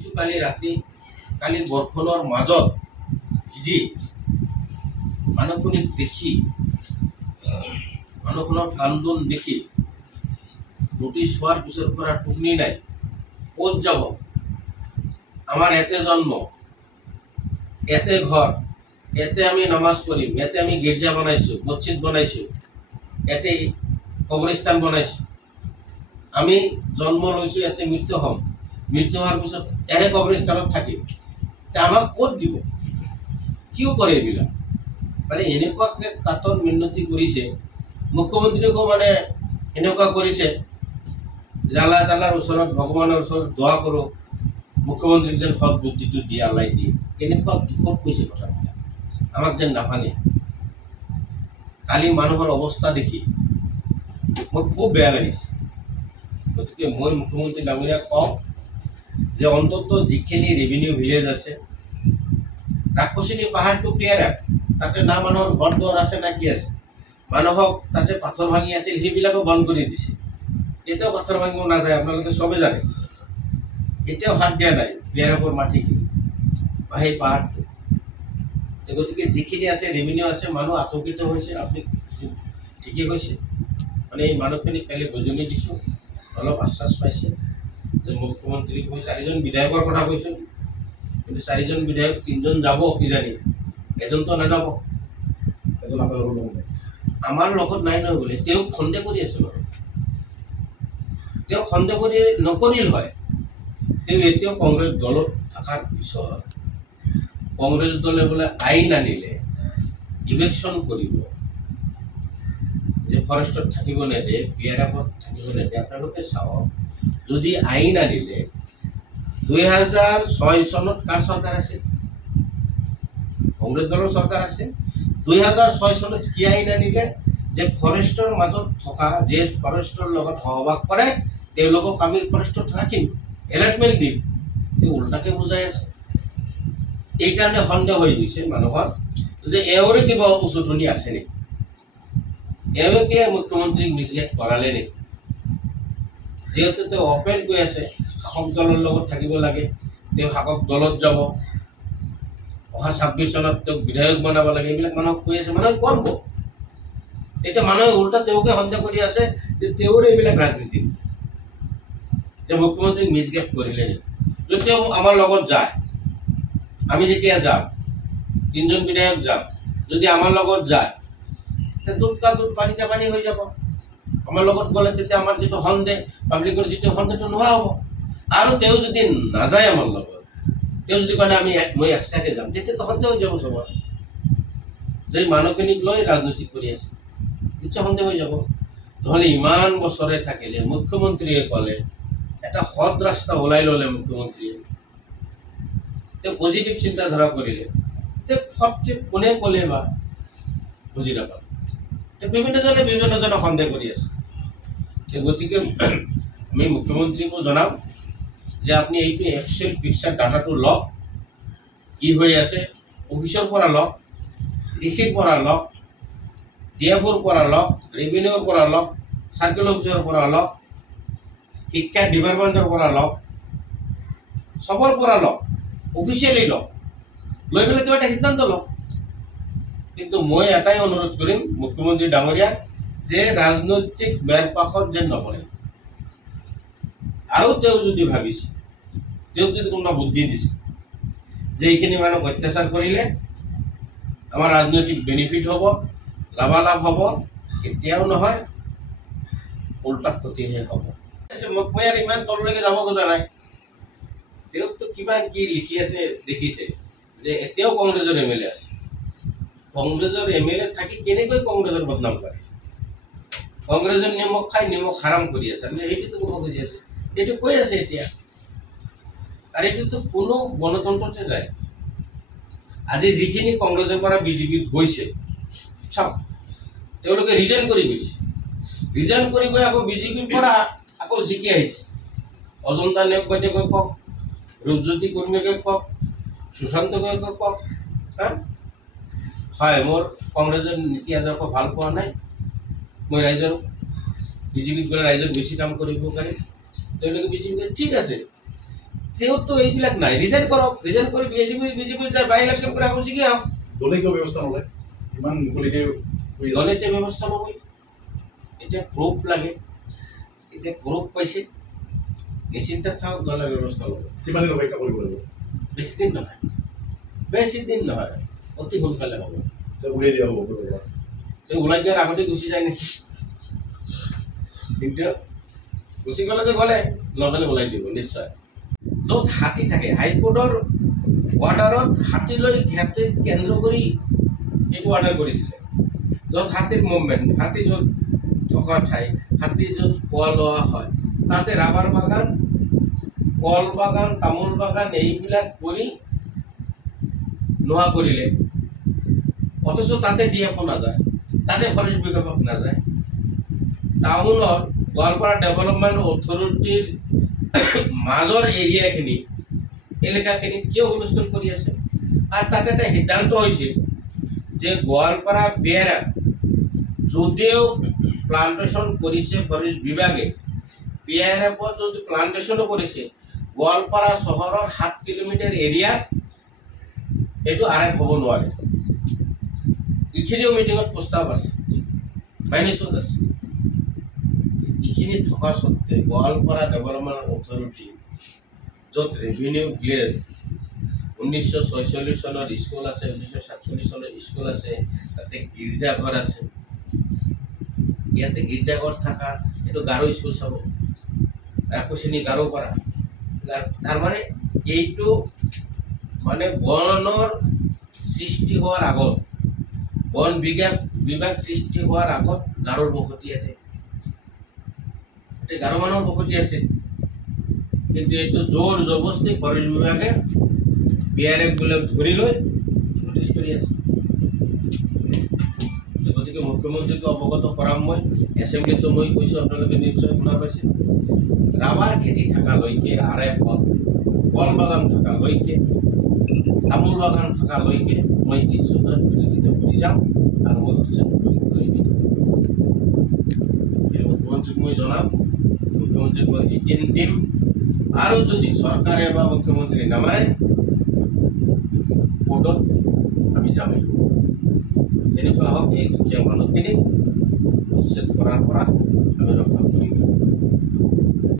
কালি ৰাতি কালি বৰষুণৰ মাজত ভিজি মানুহখিনিক দেখি মানুহখনৰ কান্দোন দেখি নোটিছ হোৱাৰ পিছৰ পৰা টোপনি নাই। ক'ত যাব? আমাৰ ইয়াতে জন্ম, ইয়াতে ঘৰ, ইয়াতে আমি নামাজ পঢ়িম, ইয়াতে আমি গীৰ্জা বনাইছোঁ, মছজিদ বনাইছোঁ, ইয়াতে কবৰস্থান বনাইছোঁ। আমি জন্ম লৈছোঁ, ইয়াতে মৃত্যু হ'ম, মৃত্যু হোৱাৰ পিছত ইয়াৰে কবৰস্থানত থাকিম। আমাক ক'ত দিব? কিয় কৰে এইবিলাক? মানে এনেকুৱাকে কাতৰ মিনতি কৰিছে, মুখ্যমন্ত্ৰীকো মানে এনেকুৱা কৰিছে যে আল্লাহ তাআলাৰ ওচৰত, ভগৱানৰ ওচৰত দোৱা কৰোঁ মুখ্যমন্ত্ৰীক যেন সৎ বুদ্ধিটো দিয়ে, আল্লাই দিয়ে। কেনেকুৱা দুখত কৈছে কথাবিলাক, আমাক যেন নাভানে। কালি মানুহৰ অৱস্থা দেখি মোৰ খুব বেয়া লাগিছে। গতিকে মই মুখ্যমন্ত্ৰী ডাঙৰীয়াক কওঁ যে অন্তত যিখিনি ৰেভিনিউ ভিলেজ আছে, ৰাক্ষসিনী পাহাৰটো ক্লিয়াৰ ৰাখ। তাতে না মানুহৰ ঘৰ দুৱাৰ আছে না কি আছে। মানুহক তাতে পাথৰ ভাঙি আছিল, সেইবিলাকো বন্ধ কৰি দিছে। এতিয়াও পাথৰ ভাঙিব নাযায়, আপোনালোকে চবে জানে। এতিয়াও হাত দিয়া নাই ক্লিয়াৰ মাটিখিনি বা সেই পাহাৰটো। গতিকে যিখিনি আছে ৰেভিনিউ আছে, মানুহ আতংকিত হৈছে। আপুনি ঠিকেই কৈছে, মানে এই মানুহখিনিক কালি বুজনি দিছোঁ, অলপ আশ্বাস পাইছে যে মুখ্যমন্ত্ৰীক মই 4জন বিধায়কৰ কথা কৈছোঁ, কিন্তু 4জন বিধায়ক 3জন যাব কিজানি, এজনতো নাযাব। এজন আমাৰ লগত নাই নহয় বোলে। তেওঁক সন্দেহ কৰি আছে বাৰু। তেওঁক সন্দেহ কৰি নকৰিল হয়। তেওঁ এতিয়াও কংগ্ৰেছ দলত থকাৰ পিছত কংগ্ৰেছ দলে বোলে আইন আনিলে, ইলেকশ্যন কৰিব, যে ফৰেষ্টত থাকিব নেদে, PRFত থাকিব নেদে। আপোনালোকে চাওক, যদি আইন আনিলে 2006 চনত কাৰ চৰকাৰ আছিল? কংগ্ৰেছ দলৰ চৰকাৰ আছে। 2006 চনত কি আইন আনিলে? যে ফৰেষ্টৰ মাজত থকা, যে ফৰেষ্টৰ লগত সহবাস কৰে, তেওঁলোকক আমি ফৰেষ্টত ৰাখিম, এলটমেণ্ট দিম। তেওঁ উল্টাকে বুজাই আছে। এইকাৰণে সন্দেহ হৈ গৈছে মানুহৰ যে এওঁৰে কিবা উচতনি আছে নেকি, এওঁকে মুখ্যমন্ত্ৰীক মিছলিড কৰালে নেকি। যিহেতু তেওঁ অপেন কৈ আছে শাসক দলৰ লগত থাকিব লাগে, তেওঁ শাসক দলত যাব, অহা 26 চনত তেওঁক বিধায়ক বনাব লাগে, এইবিলাক মানুহক কৈ আছে। মানুহে কৰিব। এতিয়া মানুহে উল্টা তেওঁকে সন্দেহ কৰি আছে যে তেওঁৰে এইবিলাক ৰাজনীতি, যে মুখ্যমন্ত্ৰীক মিছগাইড কৰিলে নেকি। যদি তেওঁ আমাৰ লগত যায়, আমি যেতিয়া যাম, 3জন বিধায়ক যাম, যদি আমাৰ লগত যায়, দুধ কা দুধ পানী কা পানী হৈ যাব। আমাৰ লগত গ'লে তেতিয়া আমাৰ যিটো সন্দেহ, পাব্লিকৰ যিটো সন্দেহটো নোহোৱা হ'ব। আৰু তেওঁ যদি নাযায় আমাৰ লগত, তেওঁ যদি কয় মই এক্সট্ৰাকে যাম, তেতিয়াতো সন্দেহ হৈ যাব চবৰ যে মানুহখিনিক লৈ ৰাজনীতি কৰি আছে। নিশ্চয় সন্দেহ হৈ যাব। নহ'লে ইমান বছৰে থাকিলে, মুখ্যমন্ত্ৰীয়ে ক'লে, এটা সৎ ৰাস্তা ওলাই ল'লে মুখ্যমন্ত্ৰীয়ে, তেওঁ পজিটিভ চিন্তাধাৰা কৰিলে, তেওঁ সৎকে কোনে ক'লে বা বুজি নাপালে। বিভিন্নজনে সন্দেহ কৰি আছে। গতিকে আমি মুখ্যমন্ত্ৰীকো জনাম যে আপুনি এইটো এক্সেল পিকচাৰ ডাটাটো লওক, কি হৈ আছে অফিচৰ পৰা লওক, ডিচিৰ পৰা লওক, DFOৰ পৰা লওক, ৰেভিনিউৰ পৰা লওক, চাৰ্কেল অফিচৰ পৰা লওক, শিক্ষা ডিপাৰ্টমেণ্টৰ পৰা লওক, চবৰ পৰা লওক, অফিচিয়েলি লওক, লৈ পেলাই তেওঁ এটা সিদ্ধান্ত লওক। কিন্তু মই এটাই অনুৰোধ কৰিম মুখ্যমন্ত্ৰী ডাঙৰীয়াক, যে ৰাজনৈতিক মেৰপাকত যেন নপৰে। আৰু তেওঁ যদি ভাবিছে, তেওঁক যদি কোনোবা বুদ্ধি দিছে যে এইখিনি মানুহক অত্যাচাৰ কৰিলে আমাৰ ৰাজনৈতিক বেনিফিট হ'ব, লাভালাভ হ'ব, কেতিয়াও নহয়, উল্টা ক্ষতিহে হ'ব। মই আৰু ইমান তললৈকে যাব খোজা নাই। তেওঁকতো কিমান কি লিখি আছে দেখিছে, যে এতিয়াও কংগ্ৰেছৰ MLA আছে। কংগ্ৰেছৰ MLA থাকি কেনেকৈ কংগ্ৰেছৰ বদনাম কৰে, কংগ্ৰেছৰ নিমখ খাই নিমখ হাৰাম কৰি আছে। আমি সেইটোতো ক'ব খুজি আছে, এইটো কৈ আছে এতিয়া। আৰু এইটোতো কোনো গণতন্ত্ৰতে নাই। আজি যিখিনি কংগ্ৰেছৰ পৰা BJPত গৈছে, চাওক, তেওঁলোকে ৰিজাইন কৰি গৈছে। ৰিজাইন কৰি গৈ আকৌ BJPৰ পৰা আকৌ জিকি আহিছে। অজন্তা নেওগ বাইদেউকে কওক, ৰূপজ্যোতি কুৰ্মীকে কওক, সুশান্ত গগৈকে কওক, হয় মোৰ কংগ্ৰেছৰ নীতি আদৰ্শ ভাল পোৱা নাই, মই ৰাইজৰ BJPত গ'লে ৰাইজৰ বেছি কাম কৰিব পাৰিম। তেওঁলোকে BJP ঠিক আছে, তেওঁতো এইবিলাক নাই, ৰিজাইন কৰক, ৰিজাইন কৰি বিজেপি বাই ইলেকশ্যন কৰি আকৌ জিকি আহক। দলে কিয় ব্যৱস্থা নলয়? ইমান মুকলিকে দলে এতিয়া ব্যৱস্থা ল'বই। এতিয়া প্ৰুফ লাগে, এতিয়া প্ৰুফ পাইছে, নিশ্চিন্তাত থাকক, দলে ব্যৱস্থা ল'ব। কিমান দিন অপেক্ষা কৰিব লাগিব? বেছি দিন নহয়, বেছি দিন নহয়, অতি সোনকালে হ'ব। উলিয়াই দিয়া হ'ব, ওলাই দিয়াৰ আগতে গুচি যায় নেকি? কিন্তু গুচি গ'লে যে গ'লে লগালে ওলাই দিব নিশ্চয়। য'ত হাতী থাকে, হাইকোৰ্টৰ অৰ্ডাৰত হাতীলৈ সিহঁতে কেন্দ্ৰ কৰি এইটো অৰ্ডাৰ কৰিছিলে। য'ত হাতীৰ মুভমেণ্ট, হাতী য'ত থকা ঠাই, হাতী য'ত খোৱা লোৱা হয়, তাতে ৰাবাৰ বাগান, কল বাগান, তামোল বাগান এইবিলাক কৰি নোহোৱা কৰিলে। অথচ তাতে DF নাযায়, তাতে ফৰেষ্ট বিভাগ নাযায়। টাউনৰ গোৱালপাৰা ডেভেলপমেণ্ট অথৰিটিৰ মাজৰ এৰিয়াখিনি, এলেকাখিনি কিয় হুলস্থুল কৰি আছে? আৰু তাতে এটা সিদ্ধান্ত হৈছিল যে গোৱালপাৰা বেৰা যদিও প্লান্টেশ্যন কৰিছে ফৰেষ্ট বিভাগে, PRF যদি প্লান্টেশ্যনো কৰিছে, গোৱালপাৰা চহৰৰ 7 কিলোমিটাৰ এৰিয়াত এইটো RF হ'ব নোৱাৰে। এইখিনিও মিটিঙত প্ৰস্তাৱ আছে, মাইনাছত আছে। এইখিনি থকা সত্ত্বে গোৱালপাৰা ডেভেলপমেণ্ট অথৰিটি য'ত ৰেভিনিউ ভিলেজ 1946 চনৰ স্কুল আছে, 1947 চনৰ স্কুল আছে, তাতে গীৰ্জাঘৰ আছে, ইয়াতে গীৰ্জাঘৰ থকা এইটো গাৰো স্কুল চাব, কুচিনি গাৰো পৰা। তাৰমানে এইটো মানে বনৰ সৃষ্টি হোৱাৰ আগত, বন বিভাগ সৃষ্টি হোৱাৰ আগত গাৰোৰ বসতি আছে, গাৰো মানুহৰ বসতি আছে। কিন্তু এইটো জোৰ জবস্তি ফৰেষ্ট বিভাগে PRF বিলাক ধৰি লৈ নটিচ কৰি আছে। গতিকে মুখ্যমন্ত্ৰীক অৱগত কৰাম মই, এছেম্বলিতো মই কৈছোঁ, আপোনালোকে নিশ্চয় শুনা পাইছে। ৰাবাৰ খেতি থকালৈকে RF হ'ল, কল বাগান থকালৈকে, তামোল বাগান থকালৈকে মই নিশ্চয় বিৰোধিতা কৰি যাম আৰু মই লৈ দিম। মুখ্যমন্ত্ৰীক মই জনাম, মুখ্যমন্ত্ৰীক মই ৰিটেন দিম, আৰু যদি চৰকাৰে বা মুখ্যমন্ত্ৰী নামানে কোৰ্টত আমি যামেই। যেনেকুৱা হওক এই দুখীয়া মানুহখিনিক উচ্ছেদ কৰাৰ পৰা আমি ৰক্ষা